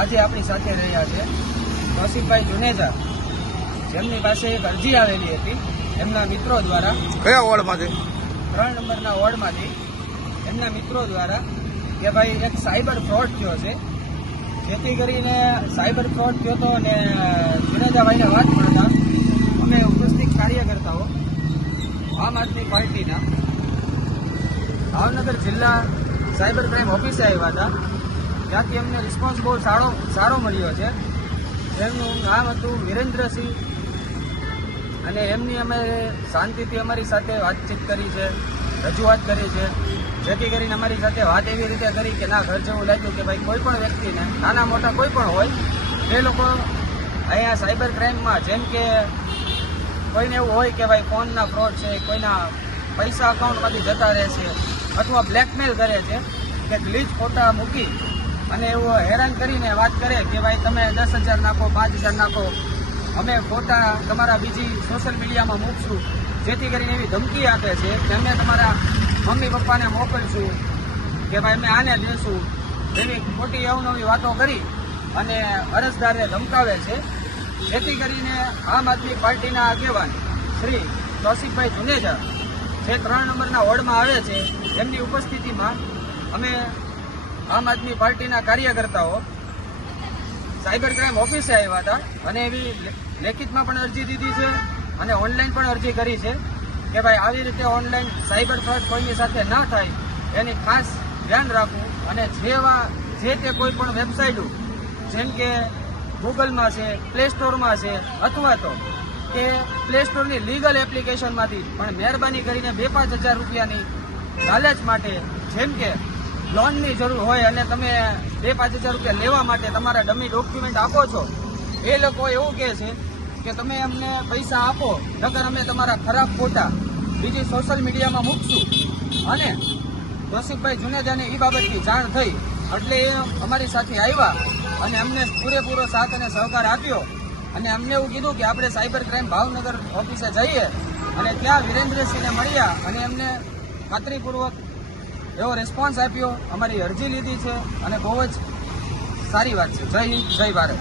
આજે આપણી સાથે રહ્યા છે કૌશિકભાઈ જુનેજા, જેમની પાસે એક અરજી આવેલી હતી એમના મિત્રો દ્વારા. કયા વોર્ડમાંથી? 3 નંબરના વોર્ડમાંથી એમના મિત્રો દ્વારા કે ભાઈ એક સાયબર ફ્રોડ થયો છે, જેથી કરીને સાયબર ફ્રોડ થયો હતો અને જુનેજાભાઈને વાત મળતા અમે ઉપસ્થિત કાર્યકર્તાઓ આમ આદમી પાર્ટીના ભાવનગર જિલ્લા સાયબર ક્રાઇમ ઓફિસે આવ્યા હતા. ત્યાંથી અમને રિસ્પોન્સ બહુ સારો મળ્યો છે. એમનું નામ હતું વિરેન્દ્રસિંહ અને એમની અમે શાંતિથી અમારી સાથે વાતચીત કરી છે, રજૂઆત કરી છે, જેથી કરીને અમારી સાથે વાત એવી રીતે કરી કે ના ઘર જેવું લાગ્યું કે ભાઈ કોઈ પણ વ્યક્તિને નાના મોટા કોઈ પણ હોય એ લોકો અહીંયા સાયબર ક્રાઇમમાં જેમ કે કોઈને એવું હોય કે ભાઈ ફોનના ફ્રોડ છે, કોઈના પૈસા અકાઉન્ટમાંથી જતા રહે છે અથવા બ્લેકમેલ કરે છે કે ગ્લીચ ફોટા મૂકી અને એવું હેરાન કરીને વાત કરે કે ભાઈ તમે 10,000 નાખો, 5,000 નાખો, અમે ફોટા તમારા બીજી સોશિયલ મીડિયામાં મૂકશું, જેથી કરીને એવી ધમકી આપે છે કે અમે તમારા મમ્મી પપ્પાને મોકલશું કે ભાઈ અમે આને દેશું, એવી ખોટી અવનવી વાતો કરી અને અરજદારને ધમકાવે છે. જેથી કરીને આમ આદમી પાર્ટીના આગેવાન શ્રી કૌશિકભાઈ જુનેજા, જે 3 નંબરના વોર્ડમાં આવે છે, એમની ઉપસ્થિતિમાં અમે આમ આદમી પાર્ટીના કાર્યકર્તાઓ સાયબર ક્રાઇમ ઓફિસે આવ્યા હતા અને એવી લેખિતમાં પણ અરજી દીધી છે અને ઓનલાઈન પણ અરજી કરી છે કે ભાઈ આવી રીતે ઓનલાઈન સાયબર ફ્રોડ કોઈની સાથે ન થાય એની ખાસ ધ્યાન રાખવું અને જે તે કોઈ પણ વેબસાઇટો જેમ કે ગૂગલમાં છે, પ્લે સ્ટોરમાં છે અથવા તો કે પ્લે સ્ટોરની લીગલ એપ્લિકેશનમાંથી પણ મહેરબાની કરીને 2-5 હજાર રૂપિયાની લાલચ માટે, જેમ કે લોનની જરૂર હોય અને તમે 2-5 હજાર રૂપિયા લેવા માટે તમારા ડમી ડોક્યુમેન્ટ આપો છો, એ લોકો એવું કહે છે કે તમે અમને પૈસા આપો નકર અમે તમારા ખરાબ ફોટા બીજી સોશિયલ મીડિયામાં મૂકશું. અને કૌશિકભાઈ જુનેજાને એ બાબતની જાણ થઈ એટલે એ અમારી સાથે આવ્યા અને અમને પૂરેપૂરો સાથ અને સહકાર આપ્યો અને અમને એવું કીધું કે આપણે સાયબર ક્રાઇમ ભાવનગર ઓફિસે જઈએ અને ત્યાં વિરેન્દ્રસિંહને મળ્યા અને એમને ખાતરીપૂર્વક એવો રિસ્પોન્સ આપ્યો, અમારી અરજી લીધી છે અને બહુ જ સારી વાત છે. જય હિન્દ, જય ભારત.